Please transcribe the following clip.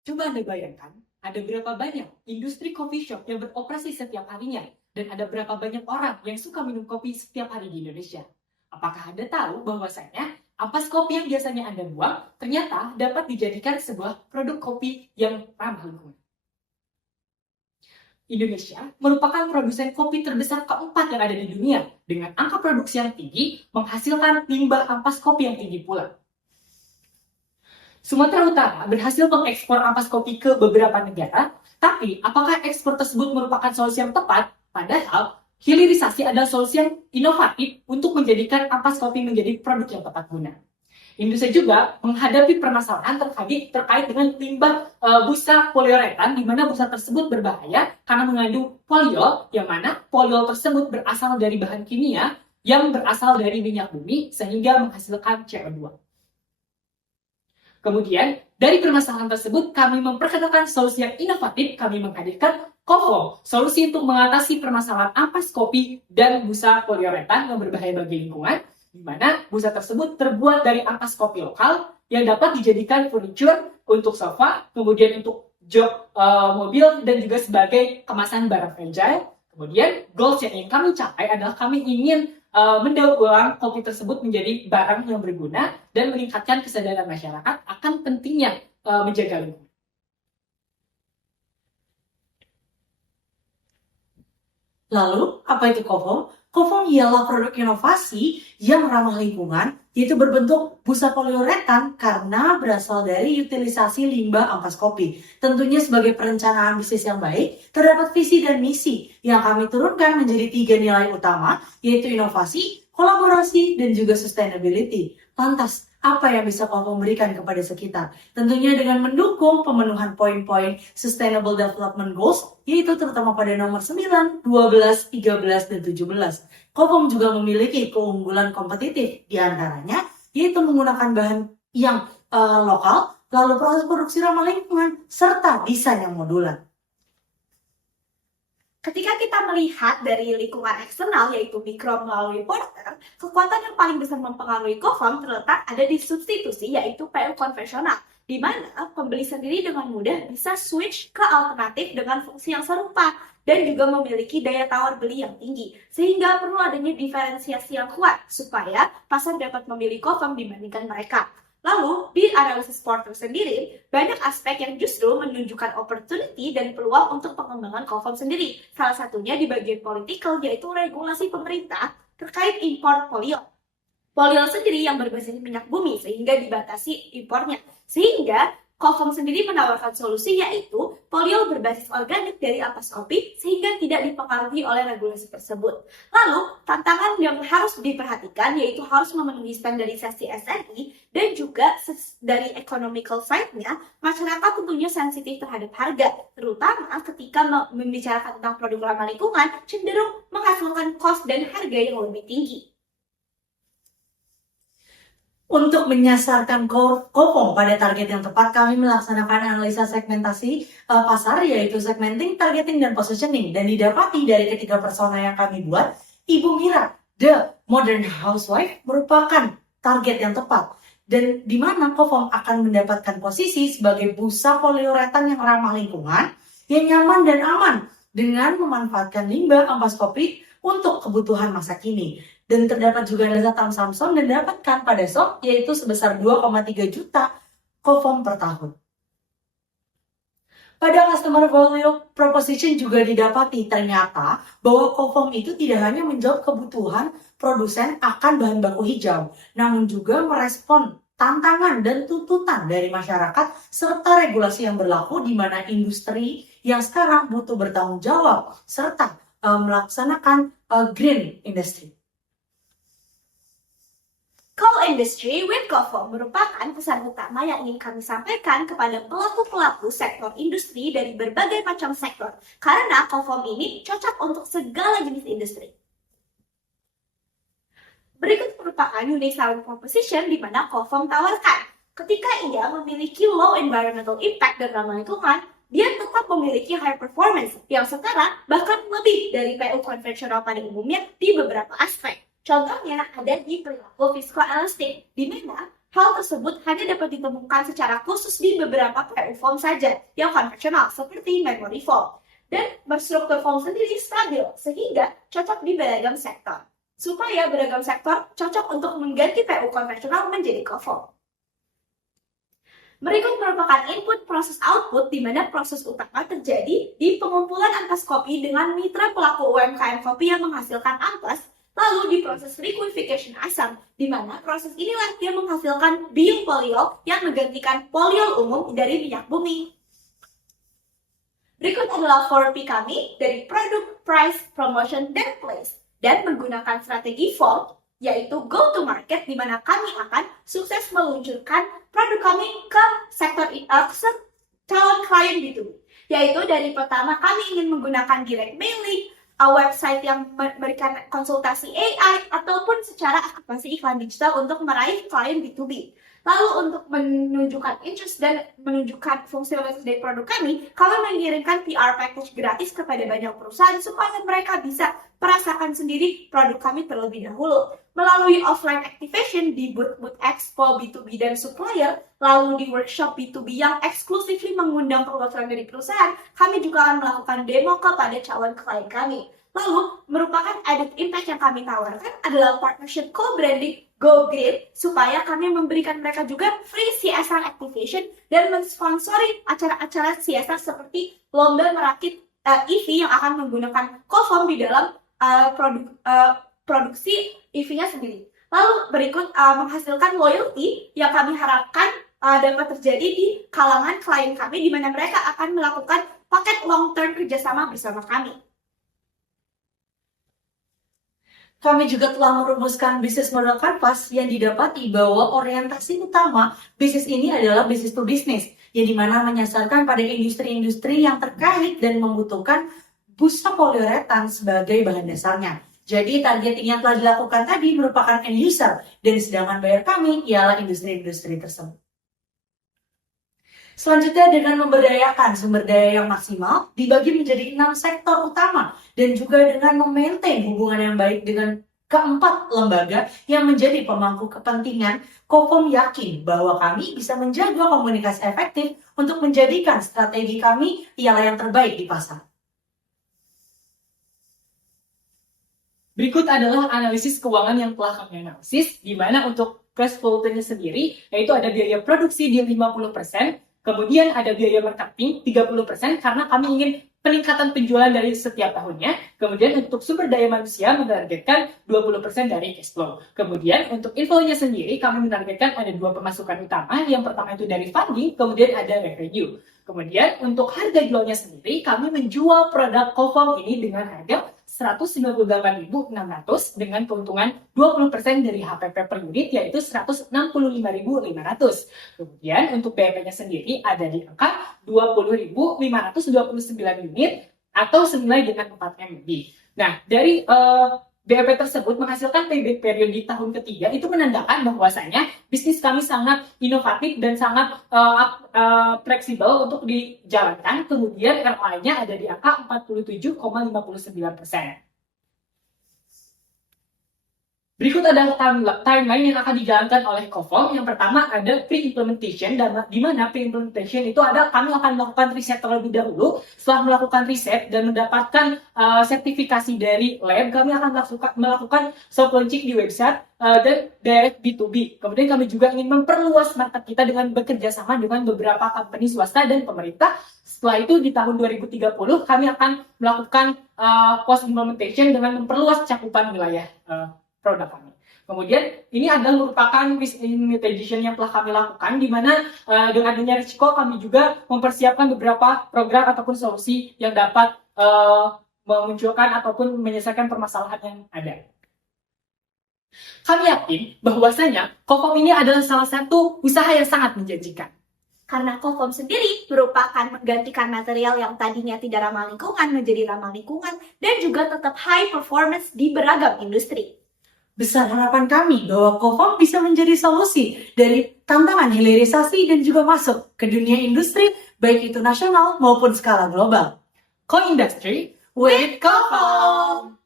Coba Anda bayangkan, ada berapa banyak industri coffee shop yang beroperasi setiap harinya, dan ada berapa banyak orang yang suka minum kopi setiap hari di Indonesia. Apakah Anda tahu bahwasanya ampas kopi yang biasanya Anda buang ternyata dapat dijadikan sebuah produk kopi yang ramah lingkungan? Indonesia merupakan produsen kopi terbesar keempat yang ada di dunia, dengan angka produksi yang tinggi, menghasilkan limbah ampas kopi yang tinggi pula. Sumatera Utara berhasil mengekspor ampas kopi ke beberapa negara, tapi apakah ekspor tersebut merupakan solusi yang tepat? Padahal, hilirisasi adalah solusi yang inovatif untuk menjadikan ampas kopi menjadi produk yang tepat guna. Indonesia juga menghadapi permasalahan terkait dengan limbah busa poliuretan, di mana busa tersebut berbahaya karena mengandung poliol, yang mana poliol tersebut berasal dari bahan kimia yang berasal dari minyak bumi sehingga menghasilkan CO2. Kemudian, dari permasalahan tersebut, kami memperkenalkan solusi yang inovatif. Kami menghadirkan COFOM, solusi untuk mengatasi permasalahan ampas kopi dan busa poliuretan yang berbahaya bagi lingkungan, di mana busa tersebut terbuat dari ampas kopi lokal yang dapat dijadikan furniture, untuk sofa, kemudian untuk jok mobil, dan juga sebagai kemasan barang fragile. Kemudian, goals yang ingin kami capai adalah kami ingin mendaur ulang kopi tersebut menjadi barang yang berguna dan meningkatkan kesadaran masyarakat akan pentingnya menjaga lingkungan. Lalu, apa itu COFOM? COFOM ialah produk inovasi yang ramah lingkungan, yaitu berbentuk busa poliuretan karena berasal dari utilisasi limbah ampas kopi. Tentunya sebagai perencanaan bisnis yang baik, terdapat visi dan misi yang kami turunkan menjadi 3 nilai utama, yaitu inovasi, kolaborasi, dan juga sustainability. Lantas, apa yang bisa COFOM berikan kepada sekitar? Tentunya dengan mendukung pemenuhan poin-poin Sustainable Development Goals, yaitu terutama pada nomor 9, 12, 13, dan 17. COFOM juga memiliki keunggulan kompetitif, diantaranya yaitu menggunakan bahan yang lokal, lalu proses produksi ramah lingkungan, serta desain yang modular. Ketika kita melihat dari lingkungan eksternal, yaitu mikro melalui porter, kekuatan yang paling besar mempengaruhi COFOM terletak ada di substitusi, yaitu PU konvensional, di mana pembeli sendiri dengan mudah bisa switch ke alternatif dengan fungsi yang serupa dan juga memiliki daya tawar beli yang tinggi, sehingga perlu adanya diferensiasi yang kuat supaya pasar dapat memilih COFOM dibandingkan mereka. Lalu, di analisis porter sendiri, banyak aspek yang justru menunjukkan opportunity dan peluang untuk pengembangan COFOM sendiri. Salah satunya di bagian political, yaitu regulasi pemerintah terkait impor poliol. Poliol sendiri yang berbasis minyak bumi, sehingga dibatasi impornya. Sehingga COFOM sendiri menawarkan solusi, yaitu poliol berbasis organik dari ampas kopi sehingga tidak dipengaruhi oleh regulasi tersebut. Lalu, tantangan yang harus diperhatikan yaitu harus memenuhi standarisasi SNI dan juga dari economical side-nya, masyarakat tentunya sensitif terhadap harga, terutama ketika membicarakan tentang produk ramah lingkungan cenderung menghasilkan cost dan harga yang lebih tinggi. Untuk menyasarkan COFOM pada target yang tepat, kami melaksanakan analisa segmentasi pasar, yaitu segmenting, targeting, dan positioning. Dan didapati dari ketiga persona yang kami buat, Ibu Mira, the modern housewife, merupakan target yang tepat. Dan di mana COFOM akan mendapatkan posisi sebagai busa poliuretan yang ramah lingkungan, yang nyaman dan aman, dengan memanfaatkan limbah ampas kopi untuk kebutuhan masa kini. Dan terdapat juga jasa Samsung dan dapatkan pada shop, yaitu sebesar 2,3 juta COFOM per tahun. Pada customer value proposition juga didapati ternyata bahwa COFOM itu tidak hanya menjawab kebutuhan produsen akan bahan baku hijau, namun juga merespon tantangan dan tuntutan dari masyarakat serta regulasi yang berlaku di mana industri yang sekarang butuh bertanggung jawab serta melaksanakan green industry. Co-industry with COFOM merupakan pesan utama yang ingin kami sampaikan kepada pelaku-pelaku sektor industri dari berbagai macam sektor, karena COFOM ini cocok untuk segala jenis industri. Berikut merupakan unique selling proposition di mana COFOM tawarkan. Ketika ia memiliki low environmental impact dan ramah lingkungan, dia tetap memiliki high performance yang setara bahkan lebih dari PU konvensional pada umumnya di beberapa aspek. Contohnya ada di perilaku fiskoelastik, di mana Hal tersebut hanya dapat ditemukan secara khusus di beberapa PU foam saja yang konvensional seperti memory foam. Dan berstruktur foam sendiri stabil sehingga cocok di beragam sektor. Supaya beragam sektor cocok untuk mengganti PU konvensional menjadi cofoam. Berikut merupakan input proses output di mana proses utama terjadi di pengumpulan ampas kopi dengan mitra pelaku UMKM kopi yang menghasilkan ampas, lalu diproses liquefaction asam, di mana proses inilah yang menghasilkan biopoliol yang menggantikan poliol umum dari minyak bumi. Berikut adalah 4P kami dari Product, Price, Promotion, dan Place, dan menggunakan strategi 4, yaitu go to market, di mana kami akan sukses meluncurkan produk kami ke sektor calon klien B2B. Yaitu dari pertama kami ingin menggunakan direct mailing, website yang memberikan konsultasi AI, ataupun secara aktivasi iklan digital untuk meraih klien B2B. Lalu untuk menunjukkan interest dan menunjukkan fungsionalitas dari produk kami mengirimkan PR package gratis kepada banyak perusahaan supaya mereka bisa merasakan sendiri produk kami terlebih dahulu. Melalui offline activation di booth-booth expo B2B dan supplier, lalu di workshop B2B yang exclusively mengundang perwakilan dari perusahaan, kami juga akan melakukan demo kepada calon klien kami. Lalu, merupakan added impact yang kami tawarkan adalah partnership co-branding Go Green, supaya kami memberikan mereka juga free CSR activation dan mensponsori acara-acara CSR seperti lomba merakit EV yang akan menggunakan cofoam di dalam produksi EV-nya sendiri. Lalu berikut menghasilkan loyalty yang kami harapkan dapat terjadi di kalangan klien kami, di mana mereka akan melakukan paket long-term kerjasama bersama kami. Kami juga telah merumuskan bisnis model kanvas yang didapati bahwa orientasi utama bisnis ini adalah bisnis to bisnis, yang dimana menyasarkan pada industri-industri yang terkait dan membutuhkan busa poliuretan sebagai bahan dasarnya. Jadi targeting yang telah dilakukan tadi merupakan end user, dan sedangkan buyer kami ialah industri-industri tersebut. Selanjutnya, dengan memberdayakan sumber daya yang maksimal dibagi menjadi 6 sektor utama dan juga dengan memaintain hubungan yang baik dengan keempat lembaga yang menjadi pemangku kepentingan, cofoam yakin bahwa kami bisa menjaga komunikasi efektif untuk menjadikan strategi kami ialah yang terbaik di pasar. Berikut adalah analisis keuangan yang telah kami analisis, di mana untuk cash flow-nya sendiri, yaitu ada biaya produksi di 50%, kemudian ada biaya marketing 30% karena kami ingin peningkatan penjualan dari setiap tahunnya. Kemudian untuk sumber daya manusia menargetkan 20% dari cash flow. Kemudian untuk inflow-nya sendiri kami menargetkan ada 2 pemasukan utama. Yang pertama itu dari funding, kemudian ada revenue. Kemudian untuk harga jualnya sendiri kami menjual produk cofoam ini dengan harga 198.600 dengan keuntungan 20% dari HPP per unit yaitu 165.500. Kemudian untuk BEP-nya sendiri ada di angka 20.529 unit atau senilai dengan 4M lebih. Nah, dari BEP tersebut menghasilkan payback period di tahun ketiga, itu menandakan bahwasanya bisnis kami sangat inovatif dan sangat fleksibel untuk dijalankan. Kemudian ROI-nya ada di angka 47,59%. Berikut adalah timeline yang akan dijalankan oleh cofoam. Yang pertama ada pre-implementation, di mana pre-implementation itu ada kami akan melakukan riset terlebih dahulu. Setelah melakukan riset dan mendapatkan sertifikasi dari lab, kami akan melakukan soft launching di website dan direct B2B. Kemudian kami juga ingin memperluas market kita dengan bekerja sama dengan beberapa company swasta dan pemerintah. Setelah itu di tahun 2030 kami akan melakukan post implementation dengan memperluas cakupan wilayah produk kami. Kemudian ini adalah merupakan risk mitigation yang telah kami lakukan, di mana dengan adanya risiko kami juga mempersiapkan beberapa program ataupun solusi yang dapat memunculkan ataupun menyelesaikan permasalahan yang ada. Kami yakin bahwasanya cofoam ini adalah salah satu usaha yang sangat menjanjikan. Karena cofoam sendiri merupakan menggantikan material yang tadinya tidak ramah lingkungan menjadi ramah lingkungan dan juga tetap high performance di beragam industri. Besar harapan kami bahwa cofoam bisa menjadi solusi dari tantangan hilirisasi dan juga masuk ke dunia industri baik itu nasional maupun skala global. Co-industry With cofoam!